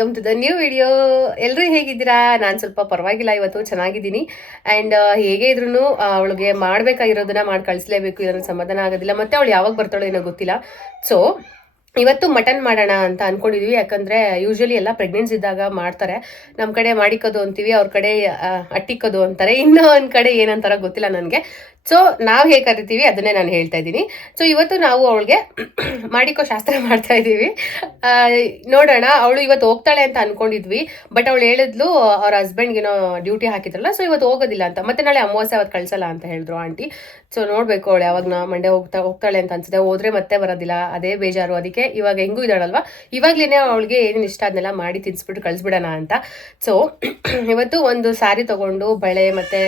Welcome to the new video ಎಲ್ಲರೂ ಹೇಗಿದ್ದೀರಾ? ನಾನು ಸ್ವಲ್ಪ ಪರವಾಗಿಲ್ಲ, ಇವತ್ತು ಚೆನ್ನಾಗಿದ್ದೀನಿ. ಆ್ಯಂಡ್ ಹೇಗೆ ಇದ್ರೂ ಅವಳಿಗೆ ಮಾಡಬೇಕಾಗಿರೋದನ್ನ ಮಾಡಿ ಕಳಿಸ್ಲೇಬೇಕು ಇದನ್ನು ಸಮಾಧಾನ ಆಗೋದಿಲ್ಲ. ಮತ್ತೆ ಅವಳು ಯಾವಾಗ ಬರ್ತಾಳೋ ಏನೋ ಗೊತ್ತಿಲ್ಲ. ಸೊ ಇವತ್ತು ಮಟನ್ ಮಾಡೋಣ ಅಂತ ಅನ್ಕೊಂಡಿದ್ವಿ. ಯಾಕಂದ್ರೆ ಯೂಶ್ವಲಿ ಎಲ್ಲ ಪ್ರೆಗ್ನೆನ್ಸಿ ಇದ್ದಾಗ ಮಾಡ್ತಾರೆ. ನಮ್ಮ ಕಡೆ ಮಾಡಿಕೋದು ಅಂತೀವಿ, ಅವ್ರ ಕಡೆ ಅಟ್ಟಿಕ್ಕೋದು ಅಂತಾರೆ. ಇನ್ನೂ ಒಂದು ಕಡೆ ಏನಂತಾರ ಗೊತ್ತಿಲ್ಲ ನನಗೆ. ಸೊ ನಾವು ಹೇಗೆ ಕರಿತೀವಿ ಅದನ್ನೇ ನಾನು ಹೇಳ್ತಾ ಇದ್ದೀನಿ. ಸೊ ಇವತ್ತು ನಾವು ಅವಳಿಗೆ ಮಾಡಿಕೋ ಶಾಸ್ತ್ರ ಮಾಡ್ತಾ ಇದ್ದೀವಿ. ನೋಡೋಣ, ಅವಳು ಇವತ್ತು ಹೋಗ್ತಾಳೆ ಅಂತ ಅನ್ಕೊಂಡಿದ್ವಿ ಬಟ್ ಅವಳು ಹೇಳಿದ್ಲು, ಅವ್ರ ಹಸ್ಬೆಂಡ್ಗೇನೋ ಡ್ಯೂಟಿ ಹಾಕಿದ್ರಲ್ಲ ಸೊ ಇವತ್ತು ಹೋಗೋದಿಲ್ಲ ಅಂತ. ಮತ್ತೆ ನಾಳೆ ಅಮಾವಾಸ್ಯೆ ಅವತ್ತು ಕಳ್ಸಲ್ಲ ಅಂತ ಹೇಳಿದ್ರು ಆಂಟಿ ಸೊ ನೋಡ್ಬೇಕು ಅವಳು ಯಾವಾಗ ನಾ ಮಂಡೆ ಹೋಗ್ತಾ, ಹೋಗ್ತಾಳೆ ಅಂತ ಅನ್ಸುತ್ತೆ. ಹೋದ್ರೆ ಮತ್ತೆ ಬರೋದಿಲ್ಲ, ಅದೇ ಬೇಜಾರು. ಅದಕ್ಕೆ ಇವಾಗ ಹೆಂಗೂ ಇದ್ದಾಳಲ್ವಾ ಇವಾಗ್ಲೇನೆ ಅವಳಿಗೆ ಏನೇನು ಇಷ್ಟ ಅದನ್ನೆಲ್ಲ ಮಾಡಿ ತಿನ್ಸ್ಬಿಟ್ಟು ಕಳಿಸ್ಬಿಡೋಣ ಅಂತ. ಸೊ ಇವತ್ತು ಒಂದು ಸ್ಯಾರಿ ತಗೊಂಡು, ಬಳೆ ಮತ್ತೆ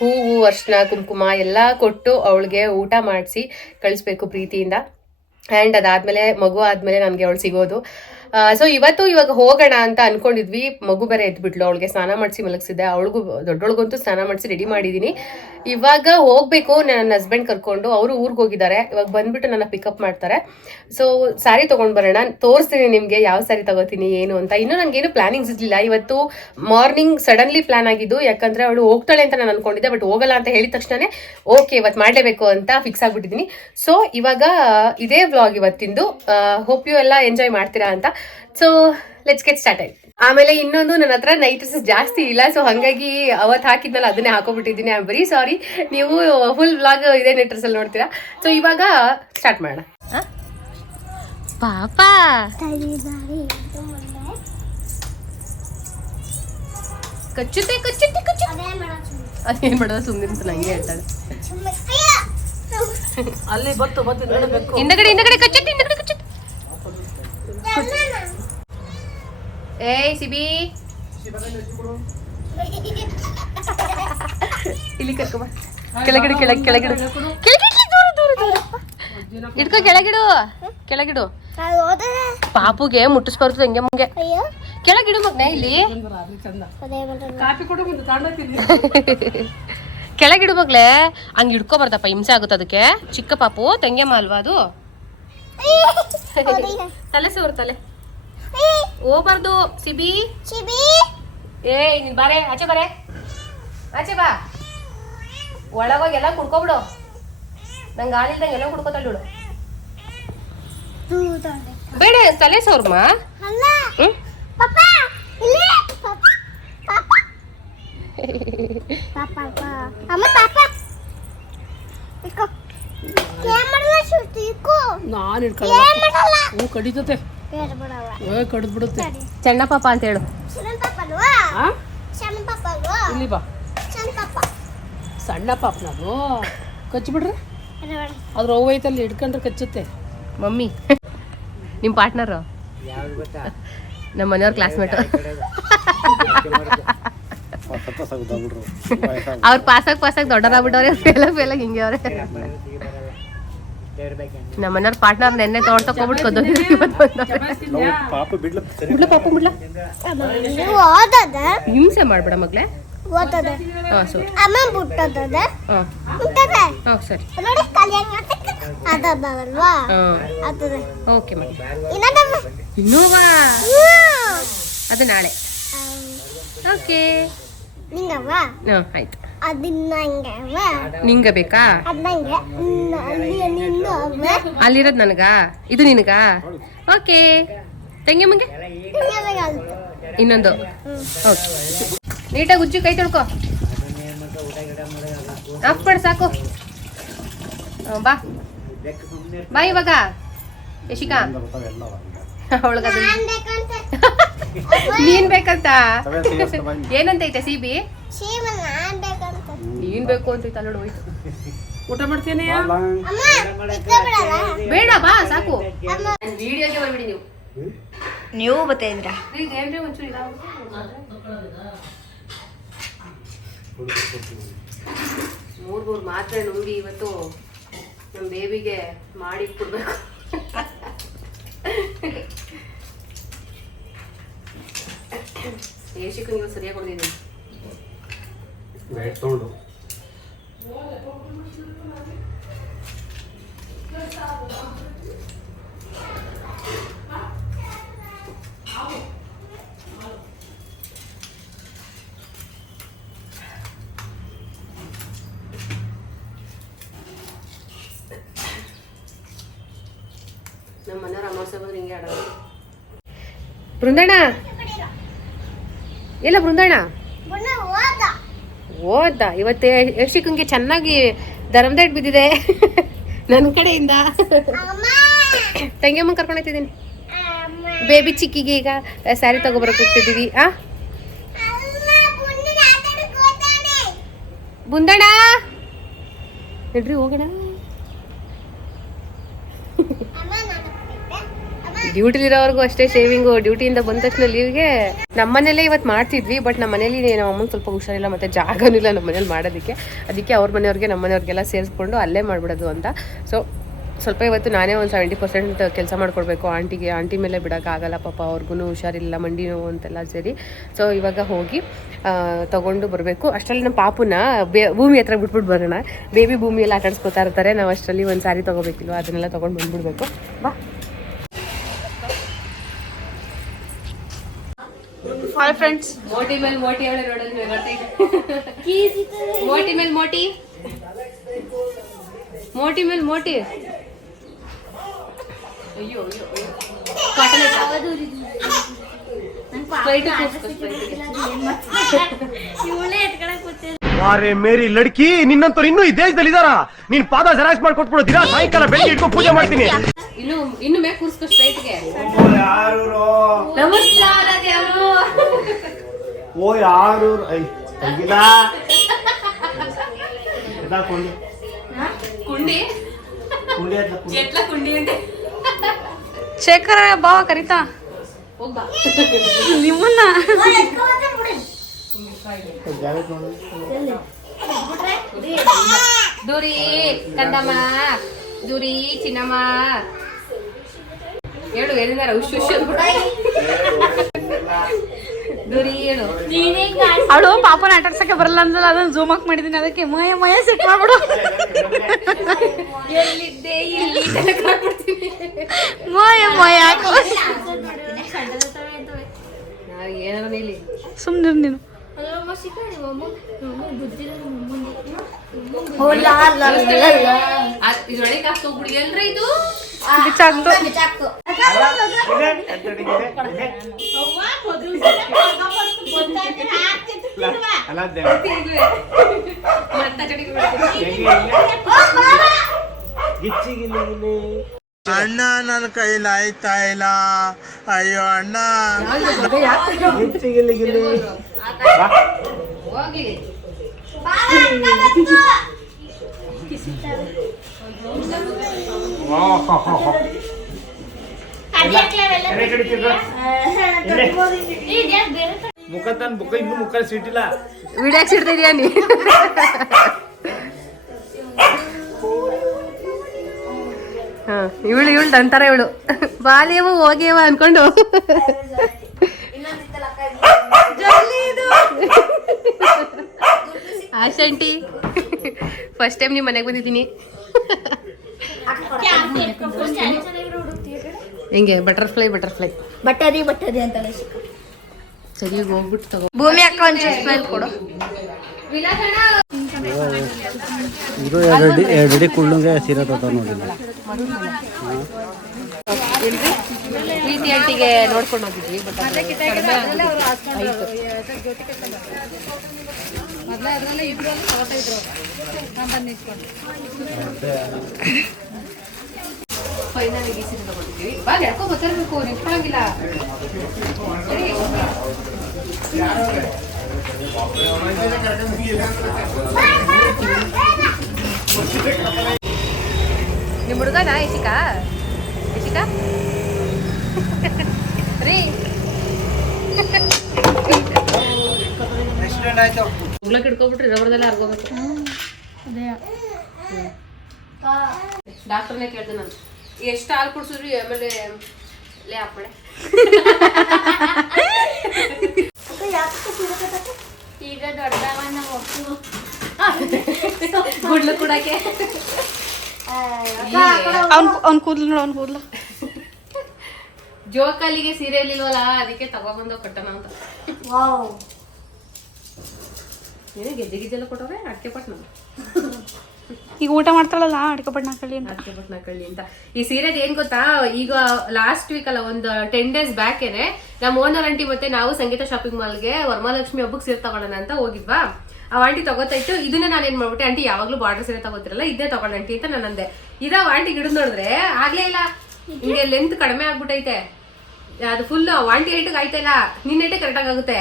ಹೂವು ಅರ್ಶಿನ ಕುಂಕುಮ ಎಲ್ಲ ಕೊಟ್ಟು ಅವಳಿಗೆ ಊಟ ಮಾಡಿಸಿ ಕಳಿಸ್ಬೇಕು ಪ್ರೀತಿಯಿಂದ. ಆ್ಯಂಡ್ ಅದಾದಮೇಲೆ ಮಗು ಆದಮೇಲೆ ನನಗೆ ಅವಳು ಸಿಗೋದು. ಸೊ ಇವತ್ತು ಇವಾಗ ಹೋಗೋಣ ಅಂತ ಅನ್ಕೊಂಡಿದ್ವಿ. ಮಗು ಬೇರೆ ಎದ್ಬಿಟ್ಲು. ಅವಳಿಗೆ ಸ್ನಾನ ಮಾಡಿಸಿ ಮಲಗಿಸಿದ್ದೆ. ಅವಳಿಗೂ ದೊಡ್ಡೊಳಗಂತೂ ಸ್ನಾನ ಮಾಡಿಸಿ ರೆಡಿ ಮಾಡಿದ್ದೀನಿ ಇವಾಗ ಹೋಗ್ಬೇಕು. ನನ್ನ ಹಸ್ಬೆಂಡ್ ಕರ್ಕೊಂಡು ಅವರು ಊರಿಗೆ ಹೋಗಿದ್ದಾರೆ. ಇವಾಗ ಬಂದ್ಬಿಟ್ಟು ನನ್ನ ಪಿಕಪ್ ಮಾಡ್ತಾರೆ. ಸೊ ಸ್ಯಾರಿ ತೊಗೊಂಡು ಬರೋಣ. ತೋರಿಸ್ತೀನಿ ನಿಮಗೆ ಯಾವ ಸ್ಯಾರಿ ತಗೋತೀನಿ, ಏನು ಅಂತ. ಇನ್ನೂ ನನಗೇನು ಪ್ಲಾನಿಂಗ್ಸ್ ಇರಲಿಲ್ಲ ಇವತ್ತು ಮಾರ್ನಿಂಗ್ ಸಡನ್ಲಿ ಪ್ಲಾನ್ ಆಗಿದ್ದು, ಯಾಕಂದ್ರೆ ಅವಳು ಹೋಗ್ತಾಳೆ ಅಂತ ನಾನು ಅನ್ಕೊಂಡಿದ್ದೆ. ಬಟ್ ಹೋಗಲ್ಲ ಅಂತ ಹೇಳಿದ ತಕ್ಷಣನೇ ಓಕೆ ಇವತ್ತು ಮಾಡಲೇಬೇಕು ಅಂತ ಫಿಕ್ಸ್ ಆಗಿಬಿಟ್ಟಿದ್ದೀನಿ ಸೊ ಇವಾಗ, ಇದೇ ವ್ಲಾಗ್ ಇವತ್ತಿಂದು. ಹೋಪ್ ಯು ಎಲ್ಲ ಎಂಜಾಯ್ ಮಾಡ್ತೀರಾ ಅಂತ. ಸೊ ಲೆಟ್ಸ್ ಗೆಟ್ ಸ್ಟಾರ್ಟ್ ಆಯ್ತು ಆಮೇಲೆ ಇನ್ನೊಂದು ನನ್ನ ಹತ್ರ ನೈಟ್ರಸ್ ಡ್ರೆಸ್ಸಸ್ ಜಾಸ್ತಿ ಇಲ್ಲ. ಸೊ ಹಾಗಾಗಿ ಅವತ್ತು ಹಾಕಿದ್ನಲ್ಲ ಅದನ್ನೇ ಹಾಕೋಬಿಟ್ಟಿದ್ದೀನಿ ಐ ಬರೀ ಸಾರಿ ನೀವು ಫುಲ್ ವ್ಲಾಗ್ ಇದೇ ನೈಟ್ ಡ್ರೆಸ್ಸಲ್ಲಿ ನೋಡ್ತೀರಾ? ಸೊ ಇವಾಗ ಸ್ಟಾರ್ಟ್ ಮಾಡೋಣ. ಪಾಪ! ಕಚ್ಚುತ್ತೆ ಕಚ್ಚುತ್ತೆ ಕಚ್ಚುತ್ತೆ ಅದೇನ್ ಮಾಡೋದು ಸುಮ್ಮನೆ ನಂಗೆ ಹೇಳ್ತಾಳೆ ಅಲ್ಲಿ ಬತ್ತು ಬತ್ತು ಹಿಂದ್ಗಡೆ ಹಿಂದಗಡೆ ಹಿಂದಗಡೆ ಕಚ್ಚುತ್ತೆ ಹಿಂದಗಡೆ ಕಚ್ಚುತ್ತೆ. ಏಯ್ ಸಿಬಿ ಇಲ್ಲಿ ಕರ್ಕೊಂಬ ಕೆಳಗಿಡು ಕೆಳಗೆ ಕೆಳಗಿಡು. ಕೆಳಗಿಡು ದೂರ ದೂರ ದೂರ. ಇಡ್ಕೋ ಕೆಳಗಿಡು. ಕೆಳಗಿಡು. ಪಾಪುಗೆ ಮುಟ್ಟಿಸ್ಬಾರ್ದು ಹಂಗೆ ಮುಂಗೆ. ಕೆಳಗಿಡು ಮಗ್ನ ಇಲ್ಲಿ. ಕೆಳಗಿಡು ಮಗ್ಲೆ ಹಂಗೆ ಹಿಡ್ಕೋಬಾರ್ದಪ್ಪ ಹಿಂಸೆ ಆಗುತ್ತೆ ಅದಕ್ಕೆ. ಚಿಕ್ಕ ಪಾಪು ತಂಗ್ಯಮ್ಮ ಅಲ್ವಾ ಅದು. ತಲೆ ಸೋರ್ ತಲೆ. ಹೋಗ್ಬಾರ್ದು ಸಿಬಿ. ಸಿಬಿ. ಏ ನೀನ್ ಬಾರೆ ಆಚೆ ಬಾರೆ. ಆಚೆ ಬಾ. ಒಳಗೋಗಿ ಎಲ್ಲ ಕುಡ್ಕೊಬಿಡು. ನಂಗೆ ಹಾಲಿಲ್ದಂಗೆ ಎಲ್ಲ ಕುಡ್ಕೋತಾಳು ಬೇಡ. ತಲೆ ಸೋರ್ಮ? ಹ್ಮ್? ಅಮ್ಮ ಪಾಪ ಇಟ್ಕೋ ಏನ್ ಮಾಡಲ್ಲ ಸುತ್ತಿ ಇಕ್ಕೋ ನಾನು ಹಿಡ್ಕೊಳ್ಳ ಹೂ ಕಡಿತತೆ. ಓ ಕಡ್ದು ಬಿಡುತ್ತೆ ಚೆನ್ನ ಪಾಪ ಅಂತ ಹೇಳು. ಇಲ್ಲಿ ಬಾ. ಸಣ್ಣ ಪಾಪ. ಸಣ್ಣ ಪಾಪನದು. ಕಚ್ಚಿಬಿಡ್ರಿ. ಬೇಡ ಬೇಡ. ಅದ್ರ ಹೂವು ಐತಲ್ಲಿ ಹಿಡ್ಕೊಂಡ್ರೆ ಕಚ್ಚುತ್ತೆ. ಮಮ್ಮಿ ನಿಮ್ಮ ಪಾರ್ಟ್ನರು? ನಮ್ಮ ಮನೆಯವ್ರ ಕ್ಲಾಸ್ಮೇಟ್ ಅವ್ರು ಪಾಸಾಗಿ ಪಾಸಾಗಿ ದೊಡ್ಡದಾಗ್ಬಿಟ್ಟವ್ರೆ ಫೇಲ ಫೇಲಾಗ ಹಿಂಗೆ ಅವ್ರೆ. ನಮ್ಮ ಮನೆಯವ್ರ ಪಾರ್ಟ್ನರ್ ನೆನ್ನೆ ತಗೊಂಡ್ ತಕೊಂಡ್ಬಿಟ್ಟು ಕದ್ದೋಗಿದ್ರು ಇವತ್ತು ಬಂದವ್ರೆ ಬಿಡ್ಲ ಪಾಪ ಬಿಡ್ಲ. ಹಿಂಸೆ ಮಾಡ್ಬೇಡ ಮಗ್ಲೆ. ಹಾಂ ಸರಿ. ಹಾಂ. ಸರಿ. ಓಕೆ ಮಗ್ಲೆ. ಇನ್ನೋವಾ? ಅದು ನಾಳೆ. ಓಕೆ. ನಿಂಗವ ಹಾಂ ಆಯ್ತು. ಅದಿನ್ನಂಗವ ನಿಂಗ ಬೇಕಾ? ಅದಂಗೆ ಅಲ್ಲಿ ನಿನ್ನ ಅವ ಅಲ್ಲಿರೋದು ನನಗಾ? ಇದು ನಿನಗಾ? ಓಕೆ. ತಂಗಿಯಮ್ಮಂಗೆ ಇನ್ನೊಂದು. ಓಕೆ. ನೀಟಾಗಿ ಉಜ್ಜಿ ಕೈ ತೊಳ್ಕೊ. ಆಫ್ ಮಾಡು ಸಾಕು. ಹ್ಮ್, ಬಾ. ಬಾ ಇವಾಗ. ಯಶಿಕಾ. ಅವಳಗ ನೀನ್ ಬೇಕಂತ. ಏನಂತೈತೆ ಬೇಕಂತ? ಬಿ ಶಿವ ನಾನ್ ಬೇಕಂತ. ನೀನ್ ಬೇಕು ಅಂತ ಅಲ್ಲೋಡು ಹೋಯ್ತು. ಊಟ ಮಾಡ್ತೀನಿ ಅಮ್ಮ ಇಕ್ಕ ಬಿಡಲ್ಲ. ಬೇಡ ಬಾ ಸಾಕು. ವಿಡಿಯೋಗೆ ಬರ್ಬಿಡಿ ನೀವು. ನೀವು ಬತ್ತೇಂದ್ರ ಮೂರ್ ಮೂರ್ ಮಾತ್ರೆ ನುಂಗಿ ಇವತ್ತು ನಮ್ಮ ಬೇಬಿಗೆ ಮಾಡಿ ಕೊಡ್ಬೇಕು. യേശുക്ക് നിങ്ങൾ ಸರಿಯಾಗಿ ಕೊಡ್ತೀನಿ ಬ್ಯಾಟ್ ತಗೊಂಡು ನಮ್ಮ ಮನೆಯವ್ರ ಅಮೌಂಟ್ ಸಹ ಹಿಂಗೆ ಆಡೋದು ಬೃಂದಣ್ಣ ಎಲ್ಲ ಬೃಂದಣ್ಣ ಓದ ಇವತ್ತು ಯಕ್ಷಿಕಂಗೆ ಚೆನ್ನಾಗಿ ಧರ್ಮದೇಟ್ ಬಿದ್ದಿದೆ. ನನ್ನ ಕಡೆಯಿಂದ. ಅಮ್ಮ. ತಂಗಿಯಮ್ಮ ಕರ್ಕೊಂಡು ಹೋಗ್ತಿದ್ದೀನಿ. ಬೇಬಿ ಚಿಕ್ಕಿಗೆ ಈಗ ಸ್ಯಾರಿ ತಗೋಬರಕ್ಕೆ ಹೋಗ್ತಿದ್ದೀವಿ. ಆ? ಬುಂದಣ್ಣ ನಡ್ರಿ ಹೋಗೋಣ ಅಮ್ಮ ನಾನು ಅಮ್ಮ ಡ್ಯೂಟಿಲಿರೋರ್ಗು ಅಷ್ಟೇ ಶೇವಿಂಗು, ಡ್ಯೂಟಿಯಿಂದ ಬಂದ ತಕ್ಷಣ ಲೀವ್ಗೆ ನಮ್ಮನೇಲೆ ಮನೇಲೇ ಇವತ್ತು ಮಾಡ್ತಿದ್ವಿ, ಬಟ್ ನಮ್ಮ ಮನೇಲಿ ನಮ್ಮ ಅಮ್ಮನ ಸ್ವಲ್ಪ ಹುಷಾರಿಲ್ಲ, ಮತ್ತೆ ಜಾಗನೂ ಇಲ್ಲ ನಮ್ಮ ಮನೇಲಿ ಮಾಡೋದಕ್ಕೆ. ಅದಕ್ಕೆ ಅವ್ರ ಮನೆಯವ್ರಿಗೆ ನಮ್ಮ ಮನೆಯವ್ರಿಗೆಲ್ಲ ಸೇರಿಸ್ಕೊಂಡು ಅಲ್ಲೇ ಮಾಡ್ಬಿಡೋದು ಅಂತ. ಸೊ ಸ್ವಲ್ಪ ಇವತ್ತು ನಾನೇ ಒಂದು ಸೆವೆಂಟಿ ಪರ್ಸೆಂಟ್ ಕೆಲಸ ಮಾಡಿಕೊಡ್ಬೇಕು. ಆಂಟಿಗೆ, ಆಂಟಿ ಮೇಲೆ ಬಿಡೋಕ್ಕಾಗಲ್ಲ ಪಾಪ ಅವ್ರಿಗೂ ಹುಷಾರಿಲ್ಲ, ಮಂಡಿ ನೋವು ಅಂತೆಲ್ಲ ಸೇರಿ. ಸೊ ಇವಾಗ ಹೋಗಿ ತಗೊಂಡು ಬರಬೇಕು. ಅಷ್ಟರಲ್ಲಿ ನಮ್ಮ ಪಾಪುನ ಬೇ, ಭೂಮಿ ಹತ್ರ ಬಿಟ್ಬಿಟ್ಟು ಬರೋಣ. ಬೇಬಿ ಭೂಮಿಯಲ್ಲಿ ಆಟಾಡ್ಸ್ಕೊತಾ ಇರ್ತಾರೆ. ನಾವು ಅಷ್ಟರಲ್ಲಿ ಒಂದು ಸಾರಿ ತೊಗೋಬೇಕಿಲ್ವ, ಅದನ್ನೆಲ್ಲ ತೊಗೊಂಡು ಬಂದ್ಬಿಡ್ಬೇಕು. ಬಾ. ಫ್ರೆಂಡ್ಸ್ ಮೋಟಿ ಮೇಲೆ ಮೋಟಿ ಅವಳೆ ರೋಡಲ್ಲಿ ಮೋಟಿ ಮೇಲೆ ಮೋಟಿ ಮೋಟಿ ಮೇಲೆ ಮೋಟಿ ಅಯ್ಯೋ ಅಯ್ಯೋ ಅಯ್ಯೋ ಕಾಟನ್ ಐತಾ? Sprite ಕೂರ್ಸ್ಕೊ, Sprite ಗೆ. ಇವಳೇ ಎತ್ಕೊಳಕ್ ಕೂತಿಲ್ಲ ವಾರೆ ಮೇರಿ ಲಡ್ಕಿ ನಿನ್ನಂತವ್ರು ಇನ್ನೂ ಈ ದೇಶದಲ್ಲಿ ಇದಾರ ನೀನ್ ಪಾದ ಜೆರಾಕ್ಸ್ ಮಾಡ್ಕೊಟ್ಬಿಡು ದಿನ ಸಾಯಂಕಾಲ ಬೆಳಿಗ್ಗೆ ಇಟ್ಕೊಂಡು ಪೂಜೆ ಮಾಡ್ತೀನಿ. ಇನ್ನು ಇನ್ನು ಮೇಲೆ ಕೂರ್ಸ್ಕೊ ಸ್ಟ್ರೈಟ್ಗೆ. ನಮಸ್ಕಾರ ದೇವ್ರು. ಓ ಯಾರು ಐ ತೆಗಿಲ ಕೊಂಡಿ. ಕುಂಡಿ? ಕುಂಡಿ ಅಂತ ಕುಂಡಿ. ಎಟ್ಲ ಕುಂಡಿ ಅಂತೆ ಶೇಖರ ಬಾವ ಕರಿತಾ. ನಿಮ್ಮನ್ನ. ಜಾಗಕ್ಕೆ ನೋಡಿ. ದೂರಿ ಕಂದಮ್ಮ. ದೂರಿ ಚಿನ್ನಮ್ಮ. ಹೇಳು ಏನಿದಾರ ಹುಷ್ ಹುಷ್ ದೂರಿ ಹೇಳು. ಅವಳು ಪಾಪನ ಆಟಾಡ್ಸಕ್ಕೆ ಬರಲ್ಲ ಅಂದಲ್ಲ ಅದನ್ನ ಜೂಮ್ ಹಾಕ್ ಮಾಡಿದೀನಿ ಅದಕ್ಕೆ ಮಯ ಮಯ ಸೆಟ್ ಮಾಡ್ಬಿಡು. ಎಲ್ಲಿದ್ದೆ? ಇಲ್ಲಿ. ಮಯ ಮಯ. ಸುಮ್ಮನೆ ನಾನ್. ಇದ್ರೊಳಗೆ ಇದು? ಬಿಚ್ಚಾಕ್ತು. ಅಣ್ಣ ನನ್ನ ಕೈಲಿ ಆಯ್ತಾ ಇಲ್ಲ? ಅಯ್ಯೋ ಅಣ್ಣ. ಗಿಚ್ಚಿಗಿಲ್ಲಿ ಗಿಲ್ಲಿ. ಮುಖ ತನ್ ಮುಖ ಇನ್ನು ಮುಖ ಸಿಟ್ಟಿಲ್ಲ ವಿಡಿಯೋ ಸಿಡ್ತಿದ್ಯಾ ನೀ? ಹಾ ಇವಳು ಇವಳು ಅಂತಾರ ಇವಳು. ಬಾಲ್ಯವ ಹೋಗ್ಯವ ಅನ್ಕೊಂಡು. ಆಶಂಟಿ ಫಸ್ಟ್ ಟೈಮ್ ನಿಮ್ಮ ಮನೆಗೆ ಬಂದಿದ್ದೀನಿ. ಹಿಂಗೆ ಬಟರ್ಫ್ಲೈ ಬಟರ್ಫ್ಲೈ ಬಟರಿ ಬಟ್ಟರಿ ಅಂತ ಸರಿ ಹೋಗ್ಬಿಟ್ಟು ತಗೋ. ಭೂಮಿ ಅಕ್ಕ ಒಂದು ಸ್ಮೆಲ್ ಕೊಡು. ಇದು ಎರಡು ಅಡಿ ಎರಡು ಅಡಿ ಕುಳ್ಳಂಗೆ ಸೀರೆ ತೋತಾವ ನೋಡಿಲ್ಲ ಎಲ್ರಿ ಪ್ರೀತಿ ಆಂಟಿಗೆ ನೋಡ್ಕೊಂಡು ಹೋಗಿದ್ವಿ ಬಟ್ ಕಡಿಮೆ ಆಯ್ತು ಫೈನಲ್ ಆಗಿ ಸೀರೆ ತಗೊಂಡಿದ್ವಿ ಬಾ ಎಳ್ಕೊ ಗೊತ್ತಿರ್ಬೇಕು ನಿಂತ್ಕೊಳಂಗಿಲ್ಲ. ಸರಿ ನಿಮ್ಮ ಹುಡುಗನ ಇಶಿಕಾ? ಇಶಿಕಾ? ರೀ. ಉಗ್ಲಕ್ ಹಿಡ್ಕೊಬಿಟ್ರಿ ರಬರ್ದೆಲ್ಲ ಹರ್ಕೋಬೇಕು ಡಾಕ್ಟರ್ನೇ ಕೇಳ್ದೆ ನಾನು. ಎಷ್ಟು ಹಾಲು ಕುಡ್ಸಿದ್ರಿ ಆಮೇಲೆ ಲೇ ಹಾಕ್ಬೇಡೆ ಈಗ ದೊಡ್ಡವ ನಾವು ಗುಡ್ಲು ಕುಡಕ್ಕೆ. ಅವ್ನ್ ಕೂದ್ಲು ನೋಡು ಅವ್ನ್ ಕೂದ್ಲು. ಜೋಕಾಲಿಗೆ ಸೀರೆ ಇರ್ಲಿಲ್ವಲ್ಲ ಅದಕ್ಕೆ ತಗೊಬಂದು ಕಟ್ಟಣ ಅಂತ. ವಾವ್. ಏನೇ ಕೊಟ್ಟವ್ರೆ? ಅಡಿಕೆ ಈಗ ಊಟ ಮಾಡ್ತಾಳಲ್ಲ ಅಡಿಕೆ ಪಟ್ನ ಕಳ್ಳಿ ಅಂತ. ಅದಕ್ಕೆ ನಕಳ್ಳಿ ಅಂತ. ಈ ಸೀರೆ ಏನ್ ಗೊತ್ತಾ? ಈಗ ಲಾಸ್ಟ್ ವೀಕ್ ಅಲ್ಲ ಒಂದು ಟೆನ್ ಡೇಸ್ ಬ್ಯಾಕ್ ಏನೆ ನಮ್ಮ ಓನರ್ ಆಂಟಿ ಮತ್ತೆ ನಾವು ಸಂಗೀತ ಶಾಪಿಂಗ್ ಮಾಲ್ಗೆ ವರಮಹಾಲಕ್ಷ್ಮಿ ಹಬ್ಬಕ್ಕೆ ಸೀರೆ ತಗೊಳ್ಳೋಣ ಅಂತ ಹೋಗಿದ್ವಾ. ಆ ಆಂಟಿ ತಗೋತಾ ಇತ್ತು. ಇದನ್ನ ನಾನು ಏನ್ ಮಾಡ್ಬಿಟ್ಟೆ? ಆಂಟಿ ಯಾವಾಗ್ಲೂ ಬಾರ್ಡರ್ ಸೀರೆ ತಗೋತಿರಲ್ಲ ಇದೇ ತಗೊಂಡ ಆಂಟಿ ಅಂತ ನಾನು ಅಂದೆ. ಇದಾವ ಆಂಟಿ ಗಿಡದ್ ನೋಡಿದ್ರೆ ಆಗ್ಲೇ ಇಲ್ಲ. ಹಿಂಗೆ ಲೆಂತ್ ಕಡಿಮೆ ಆಗ್ಬಿಟ್ಟೈತೆ. ಅದು ಫುಲ್ ಆಂಟಿ ಏಟಕ್ ಆಯ್ತಲ್ಲ ನಿನ್ನ ಕರೆಕ್ಟಾಗಿ ಕರೆಕ್ಟ್ ಆಗುತ್ತೆ.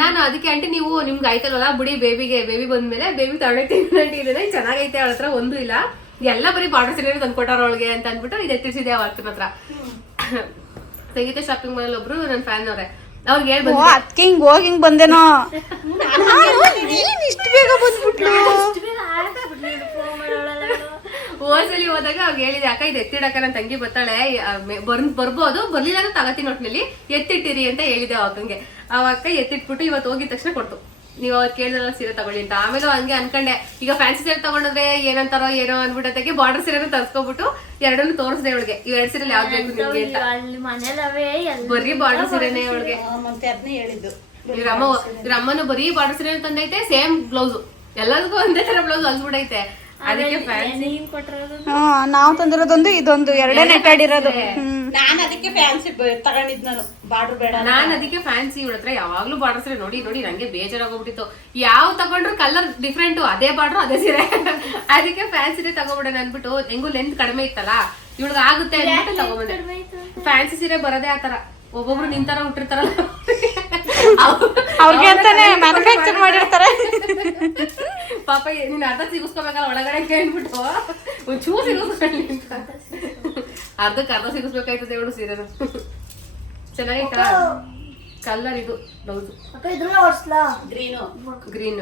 ನಾನು ಅದಕ್ಕೆ ಆಂಟಿ ನೀವು ನಿಮ್ಗೆ ಆಯ್ತಲ್ವಲ್ಲ ಬಿಡಿ ಬೇಬಿಗೆ ಬೇಬಿ ಬಂದ್ಮೇಲೆ ಬೇಬಿ ತಗೊಳ್ತೀನಿ ಆಂಟಿ ಇದನ್ನ ಚೆನ್ನಾಗೈತೆ ಅವಳ ಹತ್ರ ಒಂದು ಇಲ್ಲ. ಎಲ್ಲ ಬರೀ ಬಾರ್ಡರ್ ಸೀರೆ ತಂದ್ಕೊಟ್ಟಾರ ಅವಳಿಗೆ ಅಂತ ಅಂದ್ಬಿಟ್ಟು ಇದು ಎತ್ತಿಸಿದೆ ಅವ್ರ ಹತ್ರ. ಸಂಗೀತ ಶಾಪಿಂಗ್ ಮಾಲ್ ಒಬ್ರು ನನ್ನ ಫ್ಯಾನ್ ಅವ್ರೆ ಅವ್ರಿಗೆ ಹೇಳ್ ಓ ಬಂದಿದ್ದೆ. ಅದಕ್ಕೆ ಹಿಂಗ್ ಹೋಗಿ ಹಿಂಗ್ ಬಂದೇನೋ ಇಷ್ಟು ಬೇಗ ಬಂದ್ಬಿಟ್ಲು. ಹೋದ್ಸಲಿ ಹೋದಾಗ ಅವ್ಗೆ ಹೇಳಿದೆ ಅಕ್ಕ ಇದು ಎತ್ತಿಡಕ್ಕ ನನ್ನ ತಂಗಿ ಬರ್ತಾಳೆ ಆ, ಮೆ- ಬರ್ ಬರ್ಬೋದು ಬರ್ಲಿಲ್ಲ ಅಂದ್ರೆ ತಗತೀನಿ ಒಟ್ನಲ್ಲಿ ಎತ್ತಿಟ್ಟಿರಿ ಅಂತ ಹೇಳಿದೆ ಆ ಅಕ್ಕಂಗೆ. ಆ ಅಕ್ಕ ಎತ್ತಿಟ್ಬಿಟ್ಟು ಇವತ್ತು ಹೋಗಿದ ತಕ್ಷಣ ಕೊಡ್ತು. ನೀವು ಅವ್ರು ಕೇಳಿದ್ರಲ್ಲ ಸೀರೆ ತಗೊಳ್ಳಿ ಅಂತ. ಆಮೇಲೆ ಹಂಗೆ ಅನ್ಕೊಂಡೆ. ಈಗ ಫ್ಯಾನ್ಸಿ ಸೀರೆ ತಗೊಂಡ್ರೆ ಏನಂತಾರೋ ಏನೋ ಅಂದ್ಬಿಟ್ಟತೆಗೆ ಬಾರ್ಡರ್ ಸೀರೆನೂ ತರ್ಸ್ಕೊಬಿಟ್ಟು ಎರಡನ್ನು ತೋರಿಸ್ದೆ ಅವಳಿಗೆ. ಈ ಎರಡ್ ಸೀರೆ ಯಾವ್ದು ಬೇಕು ನಿಮ್ಗೆ ಅಂತ. ಅಲ್ಲಿ ಮನೇಲವೇ ಎಲ್ಲ ಬರೀ ಬಾರ್ಡರ್ ಸೀರೆನೇ ಅವಳಿಗೆ. ಇವ್ರ ಅಮ್ಮ ಇವ್ರ ಅಮ್ಮನು ಬರೀ ಬಾರ್ಡರ್ ಸೀರೆ ತಂದೈತೆ ಸೇಮ್ ಬ್ಲೌಸ್ ಎಲ್ಲದಕ್ಕೂ ಒಂದೇ ತರ ಬ್ಲೌಸ್ ಹೊಲ್ಸ್ಬಿಡೈತೆ ಅದಕ್ಕೆ ಫ್ಯಾನ್ಸಿ ನೀನ್ ಹಾ ನಾವ್ ತಂದಿರೋದೊಂದು ಇದೊಂದು ಎರಡೇ ನೆಟ್ಟಾಡಿರೋದು ಹ್ಮ್. ನಾನು ಅದಕ್ಕೆ ಫ್ಯಾನ್ಸಿ ತಗೊಂಡಿದ್ ನಾನು. ಬಾರ್ಡರ್ ಬೇಡ ನಾನು ಅದಕ್ಕೆ ಫ್ಯಾನ್ಸಿ ಇವಳ ಹತ್ರ ಯಾವಾಗ್ಲೂ ಬಾರ್ಡರ್ ಸೀರೆ ನೋಡಿ ನೋಡಿ ನಂಗೆ ಬೇಜಾರಾಗೋಗ್ಬಿಟ್ಟಿತ್ತು. ಯಾವ ತಗೊಂಡ್ರು ಕಲರ್ ಡಿಫ್ರೆಂಟ್ ಅದೇ ಬಾರ್ಡರ್ ಅದೇ ಸೀರೆ. ಅದಕ್ಕೆ ಫ್ಯಾನ್ಸಿನೇ ತಗೋಬಿಡೋಣ ಅನ್ಬಿಟ್ಟು ಹೆಂಗು ಲೆಂತ್ ಕಡಿಮೆ ಇತ್ತಲ್ಲ ಇವಳಿಗೆ ಆಗುತ್ತೆ ಅಂದ್ಬಿಟ್ಟು ತಗೊಂಬಂದೆ. ಫ್ಯಾನ್ಸಿ ಸೀರೆ ಬರೋದೇ ಆತರ. ಒಬ್ಬೊಬ್ರು ನಿಂತರ ಹುಟ್ಟಿರ್ತಾರಲ್ಲ ಅವ್ರಿಗೆ ಅಂತಾನೆ ಮ್ಯಾನುಫ್ಯಾಕ್ಚರ್ ಮಾಡಿರ್ತಾರೆ. ಪಾಪ ನೀನ್ ಅರ್ಧ ಸಿಗಿಸ್ಕೋಬೇಕಲ್ಲ ಒಳಗಡೆ ಕೇಳ್ಬಿಟ್ಟು ಒಂಚೂರು ಸಿಗಿಸ್ಕೊಳ್ಳಿ ಅಂತ. ಅರ್ಧಕ್ಕೆ ಅರ್ಧ ಸಿಗಿಸ್ಬೇಕಾಯ್ತದೆ ಇವಳು ಸೀರೆನ. ಚೆನ್ನಾಗೈತಾ ಕಲರ್ ಇದು blouse. Green green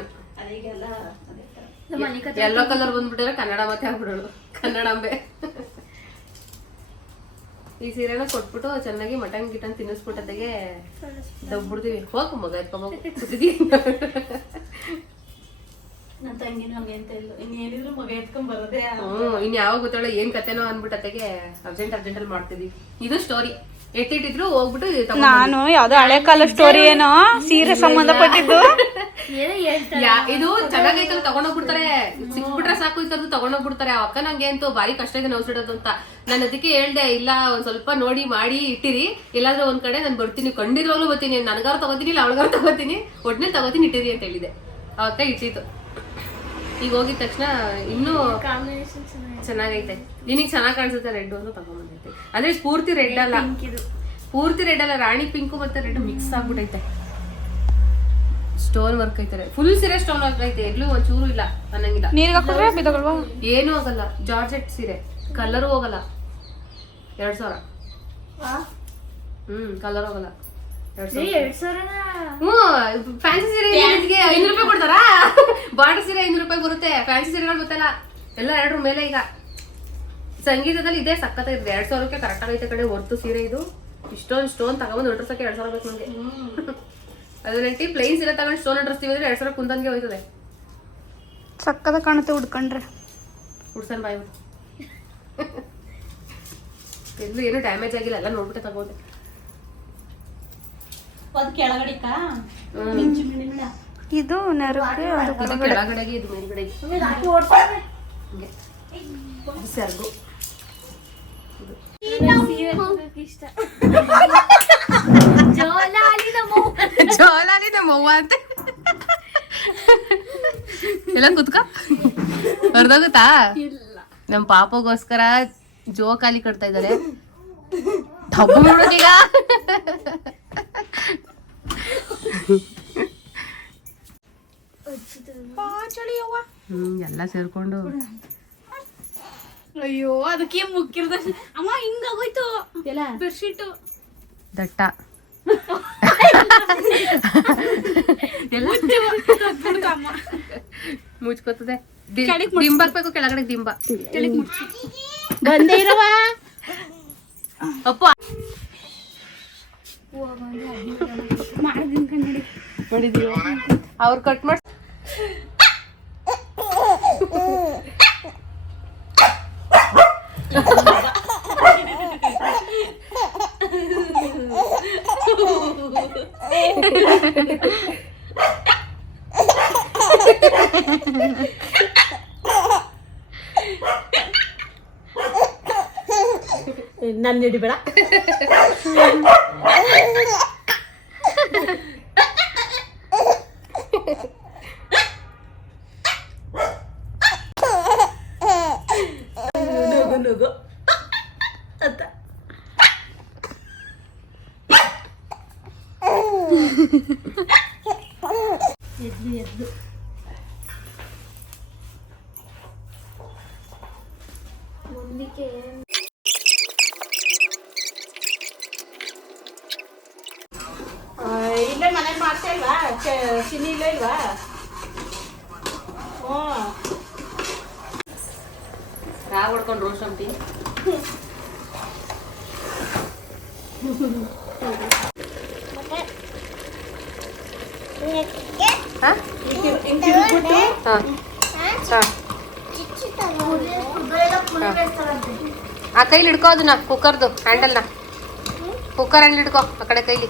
yellow colour ಬಂದ್ಬಿಟ್ಟಿದ್ರೆ Kannada ಮತ್ತೆ ಆಗ್ಬಿಡೋಳು. ಕನ್ನಡಂಬೆ. ಈ ಸೀರೆನ ಕೊಟ್ಬಿಟ್ಟು ಚೆನ್ನಾಗಿ ಮಟನ್ ಗಿಟನ್ ತಿನ್ನಿಸ್ಬಿಟ್ಟತೆಗೆ ದಬ್ಬಿಡ್ತೀವಿ ಹೋಗು ಮಗ ಎತ್ಕೊಂಬಿ ಕೂತಿದೀವಿ ನನ್ನ ಅಂತ ಇಲ್ಲ ಇನ್ನೇನಿದ್ರು ಮಗ ಎತ್ಕೊಂಡ್ ಬರೋದೇ ಹ್ಮ್ ಇನ್ ಯಾವಾಗ ಗೊತ್ತಾಳ ಏನ್ ಕತೆನೋ ಅನ್ಬಿಟ್ಟತೆಗೆ ಅರ್ಜೆಂಟ್ ಅರ್ಜೆಂಟ್ ಅಲ್ಲಿ ಮಾಡ್ತಿದ್ವಿ. ಇದು ಸ್ಟೋರಿ ಎತ್ತಿಟ್ಟಿದ್ರು ಹೋಗ್ಬಿಟ್ಟು ನಾನು ಯಾವ್ದೋ ಹಳೆ ಕಾಲ ಸ್ಟೋರಿ ಏನೋ? ಸೀರೆ ಸಂಬಂಧಪಟ್ಟಿದ್ದು. ಏನೋ ಹೇಳ್ತಾರೆ. ಯಾ ಇದು ಚೆನ್ನಾಗೈತಲ್ಲ ತಗೊಂಡೋಗ್ಬಿಡ್ತಾರೆ. ಸಿಕ್ಬಿಟ್ರೆ ಸಾಕು ಈ ತರದ್ದು ತಗೊಂಡೋಗ್ಬಿಡ್ತಾರೆ. ಆ ಅಕ್ಕ ನಂಗೆ ಅಂತೂ ಬಾರಿ ಕಷ್ಟ ಇದೆ ನೋಸಿಡೋದು ಅಂತ. ನಾನು ಅದಕ್ಕೆ ಹೇಳ್ದೆ ಇಲ್ಲ ಒಂದ್ ಸ್ವಲ್ಪ ನೋಡಿ ಮಾಡಿ ಇಟ್ಟಿರಿ. ಇಲ್ಲಾಂದ್ರೆ ಒಂದ್ ಕಡೆ ನಾನು ಬರ್ತೀನಿ. ಖಂಡಿತವಾಗ್ಲೂ ಬರ್ತೀನಿ. ನನ್ಗಾರು ತಗೋತೀನಿ ಇಲ್ಲ ಅವಳಗಾರು ತಗೋತೀನಿ. ಒಟ್ನೇ ತಗೋತೀನಿ ಇಟ್ಟಿರಿ ಅಂತ ಹೇಳಿದೆ. ಆ ಅಕ್ಕ ಇಟ್ಟಿತ್ತು. ಈಗ ಹೋಗಿದ ತಕ್ಷಣ ಇನ್ನೂ ಚೆನ್ನಾಗೈತೆ. ನಿನಗೆ ಚೆನ್ನಾಗಿ ಕಾಣಿಸುತ್ತೆ ರೆಡ್ ಅಂತ ತಗೊಂಬಂದೈತೆ. ಅಂದ್ರೆ ಪೂರ್ತಿ ರೆಡ್ ಅಲ್ಲ. ಪೂರ್ತಿ ರೆಡ್ ಅಲ್ಲ ರಾಣಿ ಪಿಂಕು ಮತ್ತೆ ರೆಡ್ ಮಿಕ್ಸ್ ಆಗ್ಬಿಟ್ಟೈತೆ ಸ್ಟೋನ್ ವರ್ಕ್ ಐತೆ ಫುಲ್ ಸೀರೆ ಸ್ಟೋನ್ ವರ್ಕ್ ಐತೆ. ಎಲ್ಲೂ ಒಂಚೂರು ಇಲ್ಲ ಅನ್ನಂಗಿಲ್ಲ. ಏನು ಹಾಕಿದ್ರೆ ಬಿದ್ದೋಗಲ್ವಾ? ಏನೂ ಆಗಲ್ಲ. ಜಾರ್ಜೆಟ್ ಸೀರೆ. ಕಲರ್ ಹೋಗಲ್ಲ. ಎರಡ್ ಸಾವಿರ. ಹ್ಮ್ ಕಲರ್ ಹೋಗಲ್ಲ. ಎರಡ್ ಎರಡ್ ಫ್ಯಾನ್ಸಿ ಸೀರೆ ಇದಕ್ಕೆ ಐನೂರು ರೂಪಾಯಿ ಕೊಡ್ತಾರಾ? ಬಾರ್ಡರ್ ಸೀರೆ ಐನೂರು ರೂಪಾಯಿ ಬರುತ್ತೆ. ಫ್ಯಾನ್ಸಿ ಸೀರೆಗಳು ಗೊತ್ತಲ್ಲ ಎಲ್ಲ ಎರಡ್ರ ಮೇಲೆ ಈಗ. ಸಂಗೀತದಲ್ಲಿ ಇದೇ ಸಖತ್ ಇದೆ. ಎರಡ್ ಸಾವಿರಕ್ಕೆ ಕರೆಕ್ಟ್ ಆಗೈತೆ ಕಡೆ ಹೊರ್ತು ಸೀರೆ ಇದು. ಇಷ್ಟೊಂದು ಸ್ಟೋನ್ ತಗೊಂಡು ಹೊರಡ್ಸಕ್ಕೆ ಎರಡ್ ಸಾವಿರ ಬೇಕು ನಮಗೆ ಅದು ರೀತಿ ಪ್ಲೇನ್ ಸೀರೆ ತಗೊಂಡು ಸ್ಟೋನ್ ಹೊರಡಿಸ್ತೀವಿ ಅಂದ್ರೆ ಎರಡ್ ಸಾವಿರ ಕುಂದಂಗೆ ಹೋಯ್ತದೆ. ಸಕ್ಕದ ಕಾಣುತ್ತೆ ಉಡ್ಕೊಂಡ್ರೆ ಉಡ್ಸನ್ ಬಾಯ್ ಎಲ್ಲೂ ಏನು ಡ್ಯಾಮೇಜ್ ಆಗಿಲ್ಲ ಎಲ್ಲ ನೋಡ್ಬಿಟ್ಟೆ ತಗೋದೆ ಅದ್ ಕೆಳಗಡಿಕ ಇದು ನೆರಕ್ಕೆ ಅದು ಇದು ಕೆಳಗಡೆಗೆ ಇದು ಮೇಲ್ಗಡೆಗೆ. ಸೆರ್ಗು. ಜೋಲಾಲಿ ನಮ್ಮ ಅಂತ. ಎಲ್ಲ ಕುತ್ಕ. ಹೊರ್ದೋಗುತ್ತಾ ನಮ್ ಪಾಪಗೋಸ್ಕರ ಜೋಕಾಲಿ ಕಟ್ತಾ ಇದಾರೆ ಡಬ್ಬು ನೋಡೋದೀಗ. ಎಲ್ಲ ಸೇರ್ಕೊಂಡು. ಅಯ್ಯೋ ಅದಕ್ಕೆ ಮುಕ್ಕಿರ್ದ ಅಮ್ಮ ಹಿಂಗಾಗೋಯ್ತು. ಎಲ್ಲ? ಬೆಡ್ಶೀಟು ದಟ್ಟ. ಎಲ್ಲ? ಮುಚ್ಕೋತದೆ. ದಿಂಬ ಹಾಕ್ಬೇಕು ಕೆಳಗಡೆ ದಿಂಬ. ಬಂದೇ ಇರವ ಅಪ್ಪ ಅವ್ರು ಕಟ್ ಮಾಡಿ ನನ್ನ ಹಿಡಿಬೇಡ ನಗು ನಗು ಅಂತ ಎದ್ಲು ಎದ್ಲು ಇಲ್ಲೇ ಮನೇಲಿ ಮಾಡ್ತಾ ಇಲ್ವಾ ಚಿನ್ನಿ ಇಲ್ಲ ಇಲ್ವಾ ಹ್ಞೂ ರಾಗ್ ಹೊಡ್ಕೊಂಡು ರೋಸ್ ಶಂಟಿ ಹಾ ಹಾ ಹಾ ಆ ಕೈಲಿ ಹಿಡ್ಕೋ ಅದನ್ನ ಕುಕ್ಕರ್ದು ಹ್ಯಾಂಡಲ್ನ ಕುಕ್ಕರ್ ಹ್ಯಾಂಡಲ್ ಹಿಡ್ಕೋ ಆ ಕಡೆ ಕೈಲಿ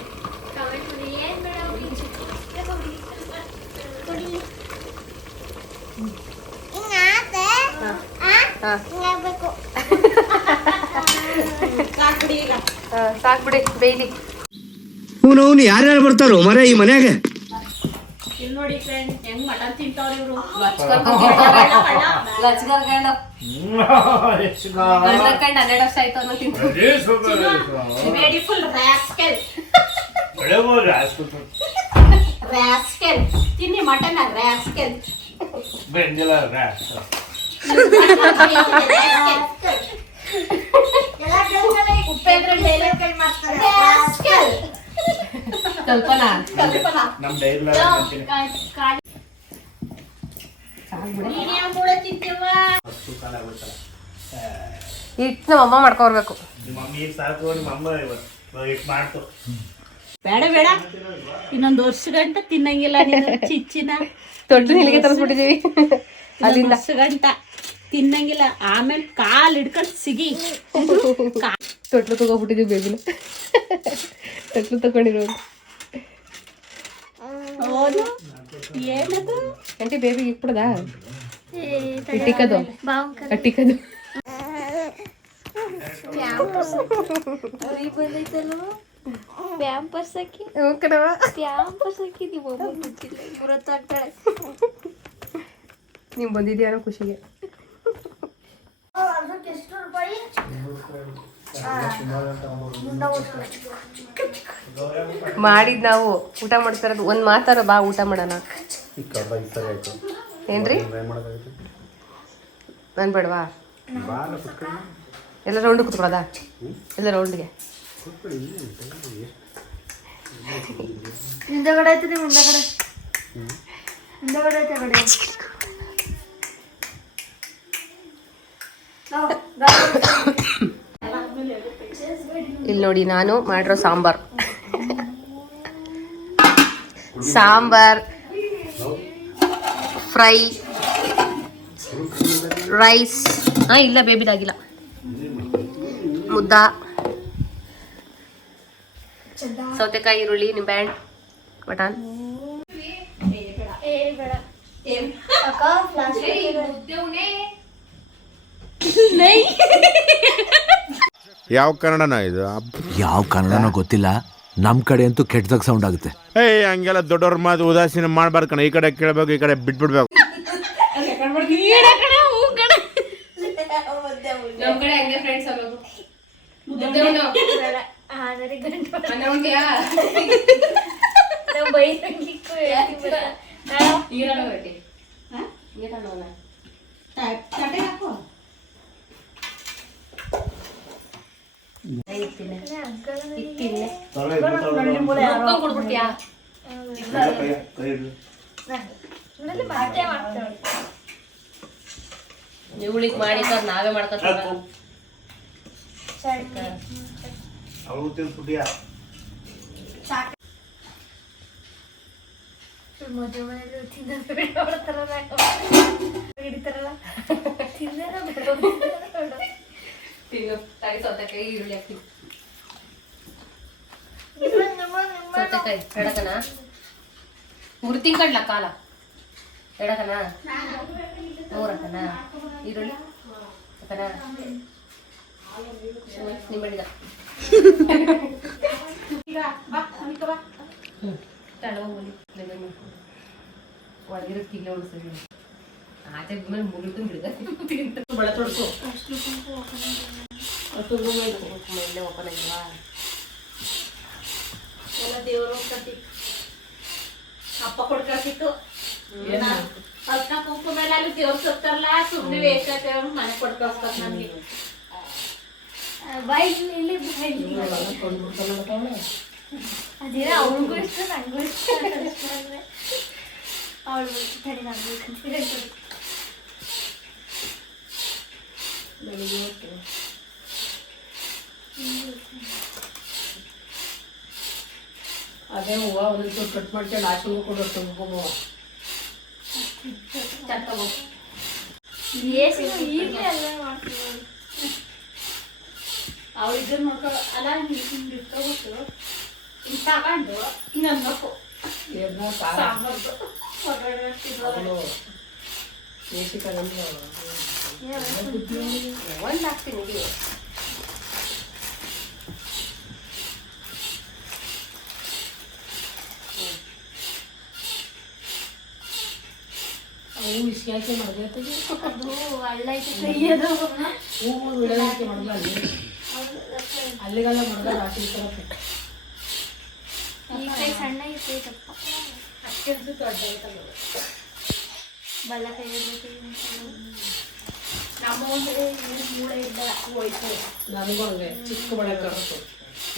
ಸಾಕ್ಬಿಡಿ ಬೇಯ್ಲಿ ಅವನು ಯಾರ್ಯಾರು ಬರ್ತಾರೋ ಮರ ಈ ಮನ್ಯಾಗ ಇಲ್ಲಿ ನೋಡಿ ಫ್ರೆಂಡ್ ಹೆಂಗ್ ಮಟನ್ ತಿಂತಾವ್ರ ಇವ್ರು? ಲಚ್ಗರ್ ಗಂಡ ಗಂಡ ಕಂಡು ಹನ್ನೆರಡು ವರ್ಷ ಆಯ್ತು ಅನ್ನೋ ತಿಂತು ಬ್ಯೂಟಿಫುಲ್ ರಾಸ್ಕೆಲ್ ರಾಸ್ಕೆಲ್ ತಿನ್ನಿ ಮಟನ್ ರಾಸ್ಕೆಲ್ ರಾಸ್ಕೆಲ್ ಕಲ್ಪನಾ? ನಮ್ ಡೈರಿ ಹಿಟ್ಟು ನಮ್ಮ ಅಮ್ಮ ಮಾಡ್ಕೊಬರ್ಬೇಕು ಬೇಡ ಬೇಡ. ಇನ್ನೊಂದು ವರ್ಷ ಗಂಟ ತಿನ್ನಂಗಿಲ್ಲ ನೀನು ಚಿಚ್ಚಿನ. ದೊಡ್ಡ ನಿಲಿಗೆ ತರಿಸ್ಬಿಟ್ಟಿದೀವಿ. ಅಲ್ಲಿಂದ. ವರ್ಷ ಗಂಟ ತಿನ್ನಂಗಿಲ್ಲ. ಆಮೇಲೆ ಕಾಲ್ ಹಿಡ್ಕೊಂಡು ಸಿಗಿ. ತೊಟ್ಲು ತಗೋಬಿಟ್ಟಿದೀವಿ ಬೇಬಿನ ತೊಟ್ಲು ತಗೊಂಡಿರೋದು ಹೌದು. ಏನದು? ಆಂಟಿ ಬೇಬಿಗೆ ಇಕ್ಬಿಡದ ಇಟ್ಟಿಕದು ಅಟ್ಟಿಕದು ಪ್ಯಾಂಪರ್ಸ್ ಹಾಕಿ ಹ್ಞೂ ಕಣವ್ವ. ಪ್ಯಾಂಪರ್ಸ್ ಹಾಕಿ ನೀವು ಒಬ್ಬ ಗೊತ್ತಿಲ್ಲ ಗೊತ್ತಾಗ್ತಾಳೆ ನೀವ್ ಬಂದಿದ್ಯಾ ಅನ್ನೋ ಖುಷಿಗೆ. ಮಾಡಿದ್ ನಾವು ಊಟ ಮಾಡ್ತಾರದು ಒಂದು ಮಾತಾರ ಬಾ ಊಟ ಮಾಡೋಣ. ಏನ್ರಿ? ನನ್ ಬೇಡವಾ? ಎಲ್ಲ ರೌಂಡ್ ಕುತ್ಕೊಳ್ಳೋದಾ ಎಲ್ಲ ರೌಂಡ್ಗೆ ಹಿಂದಗಡೆ ಐತಿ ನಿಮ್ಮ ಹಿಂದಗಡೆ ಹಿಂದಗಡೆ ಐತೆ ಕಡೆ ಇಲ್ಲಿ ನೋಡಿ ನಾನು ಮಾಡಿರೋ ಸಾಂಬಾರ್. Sambar fry rice. ಹಾಂ ಇಲ್ಲ ಬೇಬಿದಾಗಿಲ್ಲ. ಮುದ್ದ. ಸೌತೆಕಾಯಿ ಈರುಳ್ಳಿ ನಿಂಬೆಹಣ್ಣು ಬಟಾನ್ ಯಾವ ಕನ್ನಡನ ಇದು? ಯಾವ ಕನ್ನಡನೋ ಗೊತ್ತಿಲ್ಲ. ನಮ್ಮ ಕಡೆ ಅಂತೂ ಕೆಟ್ಟದಾಗ ಸೌಂಡ್ ಆಗುತ್ತೆ. ಏಯ್ ಹಂಗೆಲ್ಲ ದೊಡ್ಡವ್ರ ಮಾತು ಉದಾಸೀನ ಮಾಡ್ಬಾರ್ದು ಕಣ ಈ ಕಡೆ ಕೇಳಬೇಕು ಈ ಕಡೆ ಬಿಟ್ಬಿಡ್ಬೇಕು. ನಮ್ಮ ಕಡೆ ಹಂಗೆ ಫ್ರೆಂಡ್ಸ್ ಆಗೋದು ತಟ್ಟೆ ಹಾಕು ಕೊಡ್ಬಿಡ್ತೀಯಾ ಮಾಡಿದ್ದು ನಾವೇ ಮಾಡ್ಕೊತೀವಿ ಮದುವೆ ಮನೆಯಲ್ಲಿ ತಿನ್ನೋದು ಬೇಡ ಹೊಡ್ತಾರಲ್ಲ ಹಿಡಿತಾರಲ್ಲ? ತಿನ್ನೋದು ಬೇಡ ತಿನ್ನು ತಾಯಿ ಸೌತೆಕಾಯಿ ಈರುಳ್ಳಿ ಹಾಕ್ತೀವಿ ಸೌತೆಕಾಯಿ ಎಡಕನ? ಮುರ್ತಿಂಗ್ ಕಡ್ಲ ಕಾಲ? ಎಡಕನ? ಮೂರಕನ? ಈರುಳ್ಳಿ? ಅಕನ ನಿಂಬೆಳಿದ ಒಳಗಿರೋ ಕಿಲ್ಲ ಉಳಿಸಿದ್ವಿ ಆಚೆ ಮೇಲೆ ಬಳ ತೊಡ್ಕೊ ಮೇಲೆ ಓಪನ್ ಆಗಿಲ್ವಾ ಎಲ್ಲ ದೇವರು ಹೋಗ್ತತಿ ಅಪ್ಪ ಕೊಡ್ಕತ್ತಿತ್ತು ಅದ್ನ ಕುಂಕುಮ ಮೇಲೆ ಅಲ್ಲಿ ದೇವ್ರ ಸತ್ತಾರಲ್ಲ ಸುಮ್ಮನೆ ವೇಷ ದೇವ್ರ ಮನೆ ಕೊಡ್ಕಳ್ಸ್ತಾರ ನನ್ಗೆ ಅದೇನೋ ಅವನಿಗೂ ಇಷ್ಟ ನನಗೂ ಇಷ್ಟ ಅವಳು ತಡಿ ನನಗೂ ಕನ್ಫಿಡೆನ್ಸ್ ಅದೇ ಹೂವ ಒಂದೊಂದು ಕಟ್ ಮಾಡ್ಕೊಂಡು ಲಾಸ್ಟಿಗೆ ಕೊಡೋದು ತುಂಬ ಅವ್ರು ಇದನ್ನ ನೋಡ್ಕೊ ಅಲ್ಲ ಹಿಂಗ್ ಇಟ್ಕೊಬಿಟ್ಟು ಹಿಂಗ್ ತಗೊಂಡು ಹಿಂಗ್ ಅನ್ಬೇಕು ಸಾಂಬಾರ್ದು ಹೊರಗಡೆ. ಒಂದು ಹಾಕ್ತೀನಿ ಇಡಿ. ಅದು ಹಳ್ಳ ಐತೆ ಕೈಯದು ಈ ಕೈ ಸಣ್ಣ ಇತ್ತು ದಪ್ಪ ಅಕ್ಕಿರ್ದು ದೊಡ್ಡ ಐತಲ್ಲ ಬಲ್ಲ ಕೈಯದು ನಮ್ಮ ಒಂದು ಮೂಳೆ ಇದ್ದ ಹೋಯ್ತು ನನಗೂ ಹಂಗೆ ಚಿಕ್ಕ ಬಳೆ ಕಳಿಸು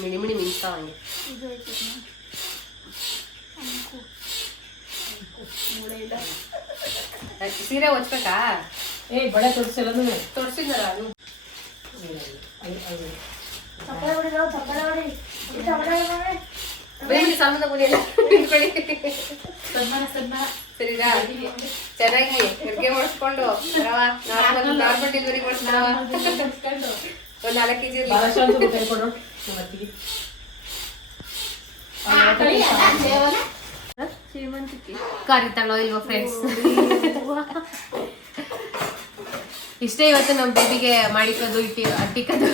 ಮಿಣಿ ಮಿಣಿ ಮಿಂಚ್ತಾವ ಹಂಗೆ ಇದು ಐತೆ ಮೂಳೆ ಇಲ್ಲ ಅದ್ ಸೀರೆ ಒಚ್ಬೇಕಾ ಏ ಬಳೆ ತೋರಿಸಿಲ್ಲ ತೋರಿಸಿದ್ನಲ್ಲ ಸರಿನಾ? ಚೆನ್ನಾಗಿ ಅಡುಗೆ ಮಾಡಿಸ್ಕೊಂಡು ನಾರ್ಮಲ್ ನಾರ್ಮಲ್ ಡೆಲಿವರಿ ಒಂದು ನಾಲ್ಕು ಕೆಜಿ ಶ್ರೀಮಂತಿಕೆ. ಇಲ್ವೋ ಫ್ರೆಂಡ್ಸ್ ಇಷ್ಟೇ ಇವತ್ತು ನಮ್ಮ ಬೇಬಿಗೆ ಮಾಡಿಕೋದು ಇಟ್ಟಿ ಅಟ್ಟಿಕದು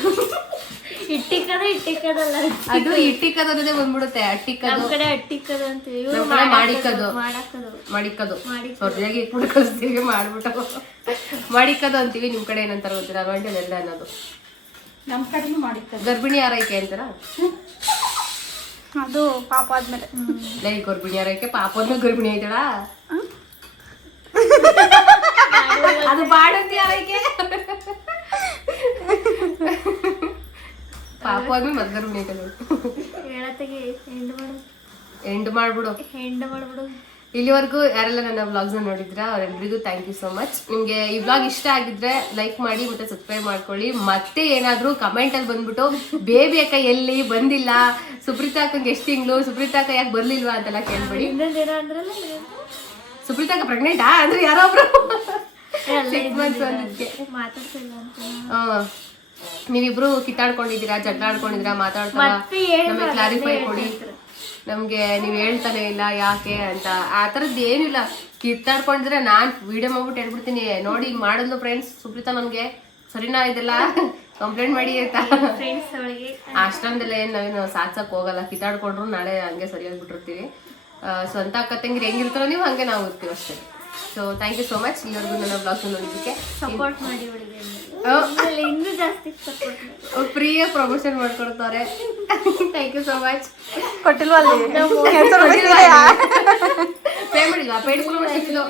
ಇಟ್ಟಿಕದ ಇಟ್ಟಿಕದಲ್ಲ. ಅದು ಇಟ್ಟಿಕದ ಅನ್ನೋದೇ ಬಂದ್ಬಿಡುತ್ತೆ ಅಟ್ಟಿಕದು. ಕಡೆ ಅಟ್ಟಿಕದು ಅಂತೀವಿ. ಇವ್ರು ಮಾಡಿಕದು. ಮಾಡಾಕದು ಮಾಡಿಕದು. ಮಾಡಿಕ್ಕದು. ಹೊರದಾಗಿ ಇಟ್ಬಿಟ್ಟು ಕಳಿಸ್ತೀವಿ ಮಾಡ್ಬಿಟ್ಟು. ಮಾಡಿಕದು ಅಂತೀವಿ ನಿಮ್ಮ ಕಡೆ ಏನಂತಾರ ಗೊತ್ತಿಲ್ಲ ಎಲ್ಲ ಅನ್ನೋದು. ನಮ್ಮ ಕಡೆನೂ ಮಾಡಿಕದು. ಗರ್ಭಿಣಿ ಆರೈಕೆ ಅಂತಾರ? ಅದು ಪಾಪ ಆದ್ಮೇಲೆ. ಲೈ ಗರ್ಭಿಣಿ ಆರೈಕೆ ಪಾಪನು ಗರ್ಭಿಣಿ ಐತಳ ಅದು ಬಾಡಂತಿ ಆರೈಕೆ ಪಾಪ ಆದ್ಮೇಲೆ ಮತ್ತೆ ಗರ್ಭಿಣಿ ಆಯ್ತಲ್ಲ. ಹೇಳತ್ತಗೆ ಎಂಡ್ ಮಾಡು. ಎಂಡ್ ಮಾಡ್ಬಿಡು. ಎಂಡ್ ಮಾಡ್ಬಿಡು. ಇಲ್ಲಿವರೆಗೂ ಯಾರೆಲ್ಲ ನನ್ನ ವ್ಲಾಗ್ಸ್ನ ನೋಡಿದ್ರ ಅವರೆಲ್ಲರಿಗೂ ಥ್ಯಾಂಕ್ ಯು ಸೋ ಮಚ್ ನಿಮಗೆ ಈ ವ್ಲಾಗ್ ಇಷ್ಟ ಆಗಿದ್ರೆ ಲೈಕ್ ಮಾಡಿ ಮತ್ತೆ ಸಬ್ಸ್ಕ್ರೈಬ್ ಮಾಡ್ಕೊಳ್ಳಿ. ಮತ್ತೆ ಏನಾದರೂ ಕಮೆಂಟಲ್ಲಿ ಬಂದ್ಬಿಟ್ಟು ಬೇಬಿ ಅಕ್ಕ ಎಲ್ಲಿ? ಬಂದಿಲ್ಲ? ಸುಪ್ರೀತಾ ಅಕ್ಕಂಗೆ ಎಷ್ಟು ತಿಂಗಳು? ಸುಪ್ರೀತಾ ಅಕ್ಕ ಯಾಕೆ ಬರ್ಲಿಲ್ವಾ? ಅಂತೆಲ್ಲ ಕೇಳ್ಬೇಡಿ. ಸುಪ್ರೀತಾ ಅಕ್ಕ ಪ್ರೆಗ್ನೆಂಟಾ ಅಂದ್ರೆ ಯಾರೋ ಒಬ್ರು ಸಿಕ್ಸ್ ಮಂತ್ಸ್ ಒಂದಕ್ಕೆ. ಆ, ನೀವಿಬ್ರು ಕಿತ್ತಾಡ್ಕೊಂಡಿದ್ದೀರಾ ಜಗಳ ಆಡ್ಕೊಂಡಿದ್ದೀರಾ ಮಾತಾಡ್ತಾ ನಮಗೆ ಕ್ಲಾರಿಫೈ ಕೊಡಿ. ನಮ್ಗೆ ನೀವ್ ಹೇಳ್ತಾನೆ ಇಲ್ಲ ಯಾಕೆ ಅಂತ. ಆ ಥರದ್ದು ಏನಿಲ್ಲ. ಕಿತ್ತಾಡ್ಕೊಂಡಿದ್ರೆ ನಾನು ವಿಡಿಯೋ ಮಾಡ್ಬಿಟ್ಟು ಹೇಳ್ಬಿಡ್ತೀನಿ. ನೋಡಿ ಹಿಂಗೆ ಮಾಡಿದ್ಲು ಫ್ರೆಂಡ್ಸ್ ಸುಪ್ರೀತಾ ನನಗೆ. ಸರಿನಾ ಇದೆಲ್ಲ? ಕಂಪ್ಲೇಂಟ್ ಮಾಡಿ ಒಳಗೆ ಅಷ್ಟೊಂದೆಲ್ಲ ಏನು ನಾವೇನು ಸಾಧ್ಸಕ್ ಹೋಗಲ್ಲ. ಕಿತ್ತಾಡ್ಕೊಂಡ್ರು ನಾಳೆ ಹಂಗೆ ಸರಿಯಾಗಿ ಬಿಟ್ಟಿರ್ತೀವಿ. ಆ, ಸ್ವಂತ ಅಕ್ಕ ತಂಗಿರು ಹೆಂಗಿರ್ತಾರೋ ನೀವು ಹಂಗೆ ನಾವು ಇರ್ತೀವಿ ಅಷ್ಟೇ. So thank you so much ಇವ್ರಿಗೂ ನನ್ನ ಬ್ಲಾಗ್ ನೋಡಿದ್ದಕ್ಕೆ. ಸಪೋರ್ಟ್ ಮಾಡಿ ಇನ್ನೂ ಜಾಸ್ತಿ ಸಪೋರ್ಟ್ ಮಾಡಿ ಪ್ರಮೋಷನ್ ಮಾಡ್ಕೊಡ್ತಾರೆ. ಥ್ಯಾಂಕ್ ಯು ಸೋ ಮಚ್ ಕೊಟ್ಟಿಲ್ವಾ ಪೇ ಪೇಡ್ ಪ್ರಮೋಷನ್ ಇದು.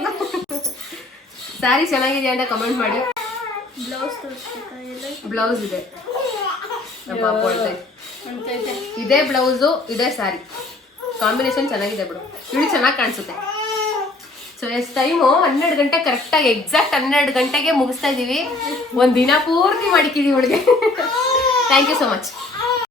ಸ್ಯಾರಿ ಚೆನ್ನಾಗಿದೆ ಅಂತ ಕಮೆಂಟ್ ಮಾಡಿ. ಬ್ಲೌಸ್ ಬ್ಲೌಸ್ ಇದೆ. ಇದೇ. ಬ್ಲೌಸು ಇದೇ. ಸ್ಯಾರಿ ಕಾಂಬಿನೇಷನ್ ಚೆನ್ನಾಗಿದೆ ಬಿಡು. ಇವಳು ಚೆನ್ನಾಗಿ ಕಾಣಿಸುತ್ತೆ. ಸೊ ಎಸ್ ಟೈಮು ಹನ್ನೆರಡು ಗಂಟೆ ಕರೆಕ್ಟಾಗಿ ಎಕ್ಸಾಕ್ಟ್ ಹನ್ನೆರಡು ಗಂಟೆಗೆ ಮುಗಿಸ್ತಾ ಇದ್ದೀವಿ ಒಂದು ದಿನ ಪೂರ್ತಿ ಮಾಡಿಕಿದ್ದೀವಿ ಇವಳಿಗೆ ಥ್ಯಾಂಕ್ ಯು ಸೊ ಮಚ್